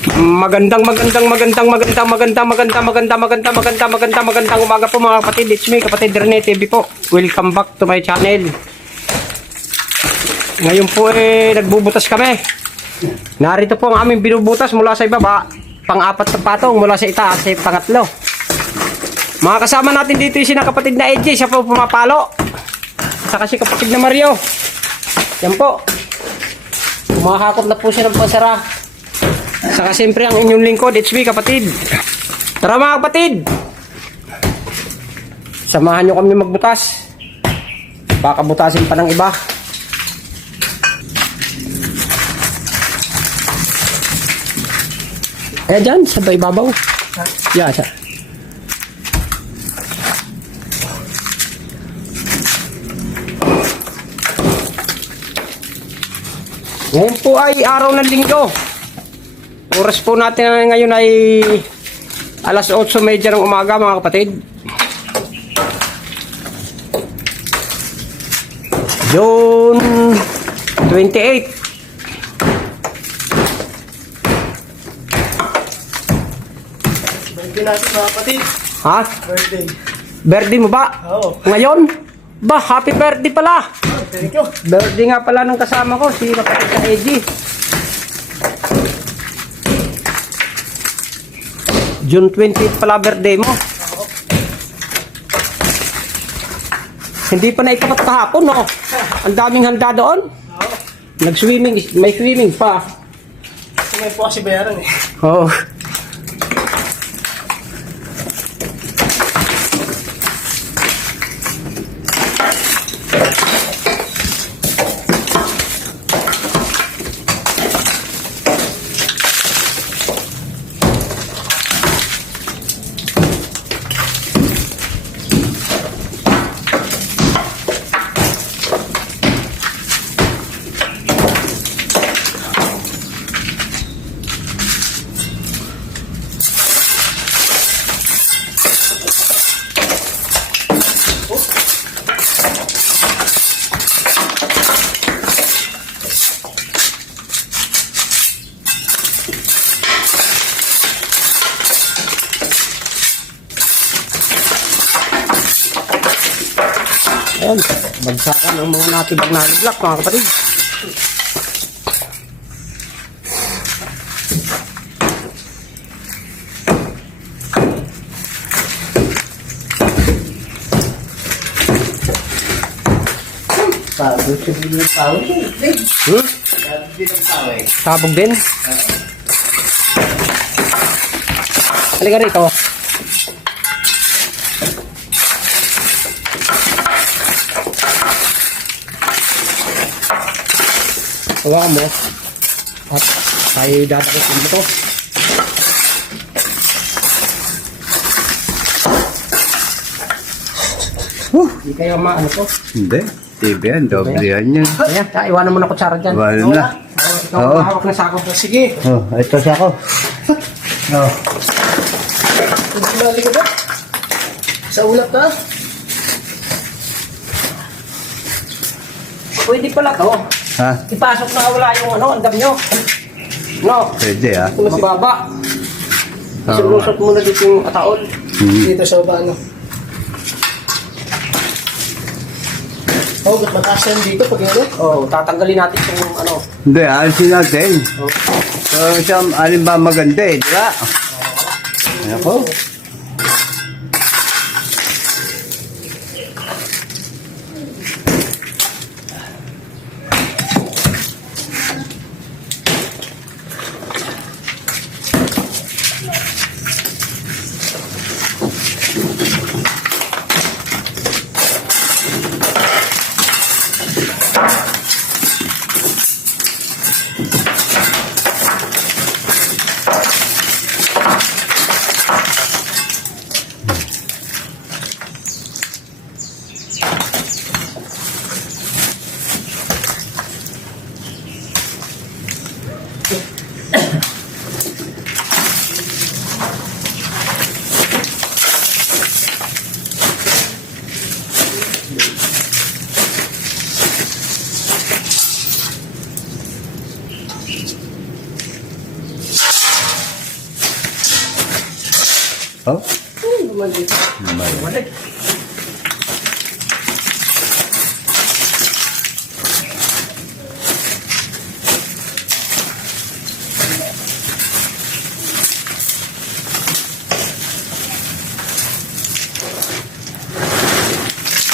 Magandang umaga po mga kapatid. It's me, Kapatid Rene TV po. Welcome back to my channel. Ngayon po nagbubutas kami. Narito po ang aming binubutas mula sa ibaba, pang-apat na patong, mula sa itaas sa pangatlo. Mga kasama natin dito yung sina kapatid na AJ, siya po pumapalo. Saka si kapatid na Mario. Yan po. Kumahakot na po siya ng pasara. Saka siyempre ang inyong lingkod, it's me kapatid. Tara mga kapatid, samahan nyo kami magbutas. Baka butasin pa ng iba. Kaya dyan, sa ibabaw. Yeah, sa. Ngayon po ay araw ng linggo. Oras po natin ngayon ay alas 8:30 ng umaga mga kapatid. June 28. Birthday natin mga kapatid. Ha? Birthday. Birthday mo ba? Oo. Ngayon? Ba, happy birthday pala. Thank you. Birthday nga pala ng kasama ko, si kapatid na Eddie. June 28 pala birthday mo. Oo. Hindi pa naitapat kahapon, no? Ang daming handa doon. Oo. Nag-swimming, may swimming pa. Kasi may po kasi bayaran eh. Oo. Ayan, bagsakan ang mga natibag na block mga kapatid. Sabog siya din ng tao siya. Sabog din ng tao eh. Sabog din. Halika rito. Hawakan mo. At tayo dadakitin mo to. Hindi kayo maano to. Hindi. TV yan. Doble yan yan. Ayan, iwanan mo na kutsara dyan. Wala na. Ikaw Oo. mahawak na sako. Sige. Oh, ito siya ko. Oh. Bumali ka ba? Sa ulap ka? Pwede pala to. Ha? Ipasok na wala yung andam nyo. No, Pwede ah. mababa. Isulusot mo na dito yung ataol. Dito sa baba ano. Oh, ba't mataas yan dito pag ano? Oh, tatanggalin natin yung Hindi, alisin natin. So, siyang alin ba maganda eh, di ba? Ako. Oh, Bumalik. bumalik.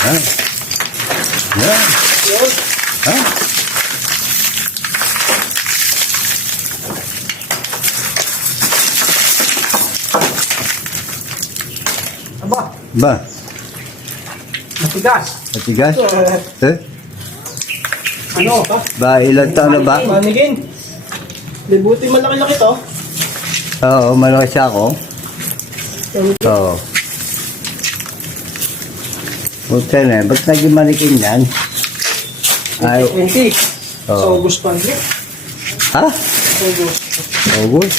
Ah. Yeah. Yun. Ah. Aba, Ba, matigas. matigas? Eh? Ano? Ba, ilan taon na ba? Manigin. Libuti malaki-laki to. Oo, malaki siya ako. Oo. Buti na, ba't naging manikin yan? Ay, 20. Oo. Sa August pa rin. ha? August. August?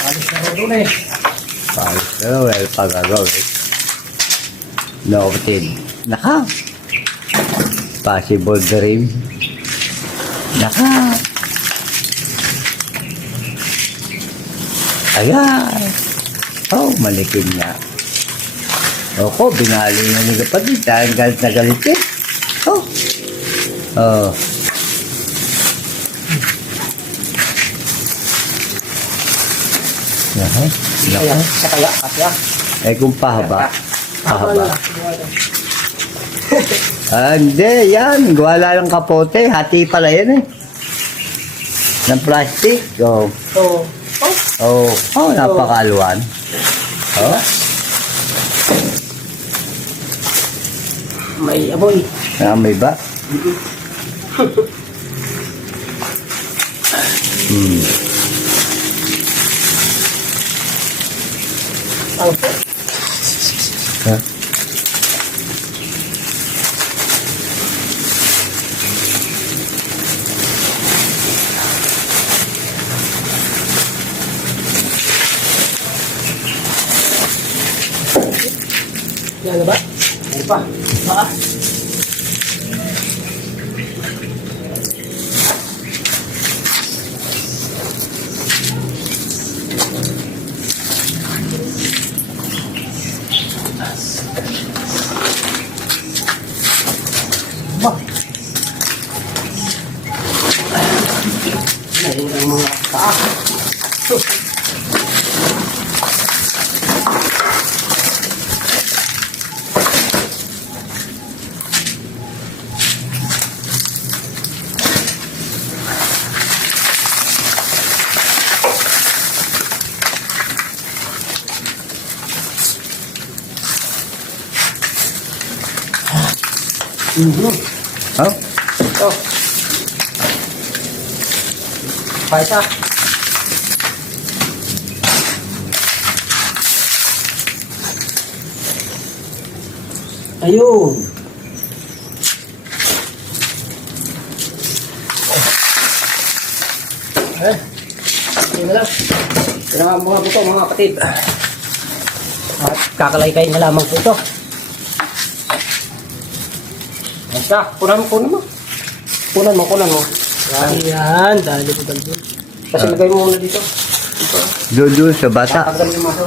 Alis na rin doon eh. Paris, pero well, pagagawin. No, kapatid. Naka. Possible dream. Naka. Ayan. Oh, malikin na. Ako, binali na ni kapatid. Dahil galit na galit eh. Oh. Oh. Naka. Kaya, Naka. sa kaya, kasya. Eh kung pahaba. Pahaba. Pahaba. Ah, hindi, yan. Wala lang kapote. Hati pala yan eh. Ng plastic. Oh. So, Oh. Oh, napakaluan. Oh. may aboy. May ba? Hmm. Ang Ha? yan na ba? Ano pa? Baka. Ba? Ayun ang mga paa. Oh? Ito. Pa isa. Ayun. Ayun na lang. Yan ang mga buto, mga kapatid. At kakalaykay na lamang po ito. Basta, kunan mo. Kunan mo. Yan, dahil ito dito. Kasi lagay mo muna dito. Dito. Doon sa bata. Tatanggal yung maso.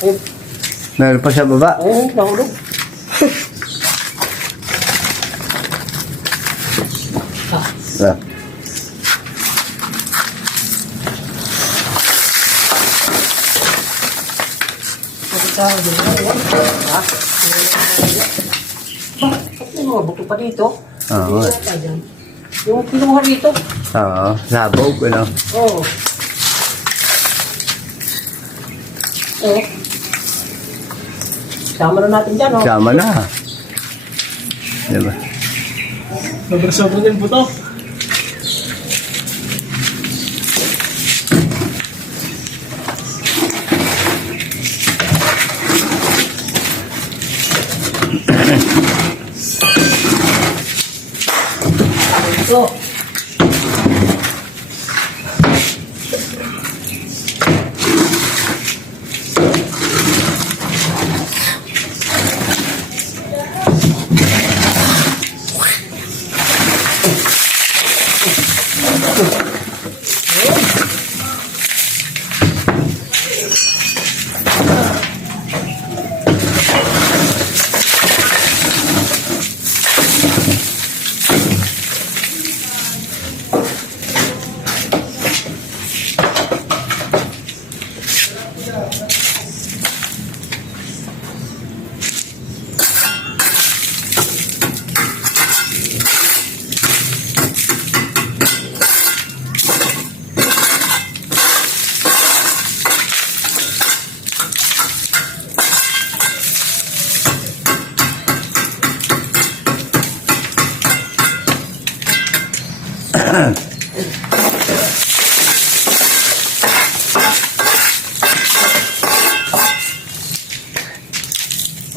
Ayun, Meron pa sa baba. ayun, nahulog. Ah. Ha? May mga buto pa dito. Oo. Yung kinuha dito. Oo. Sabog, ano? Oo. Eh. Sama na natin dyan, oh. Sama na. Diba? Sobrang din buto. Ito.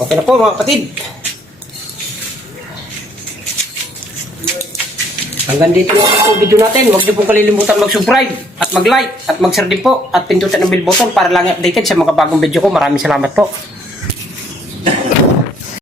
Okay na po mga kapatid. Hanggang dito lang po video natin. Huwag niyo pong kalilimutan mag-subscribe at mag-like at mag-share din po at pindutin ang bell button para lang updated sa mga bagong video ko. Maraming salamat po.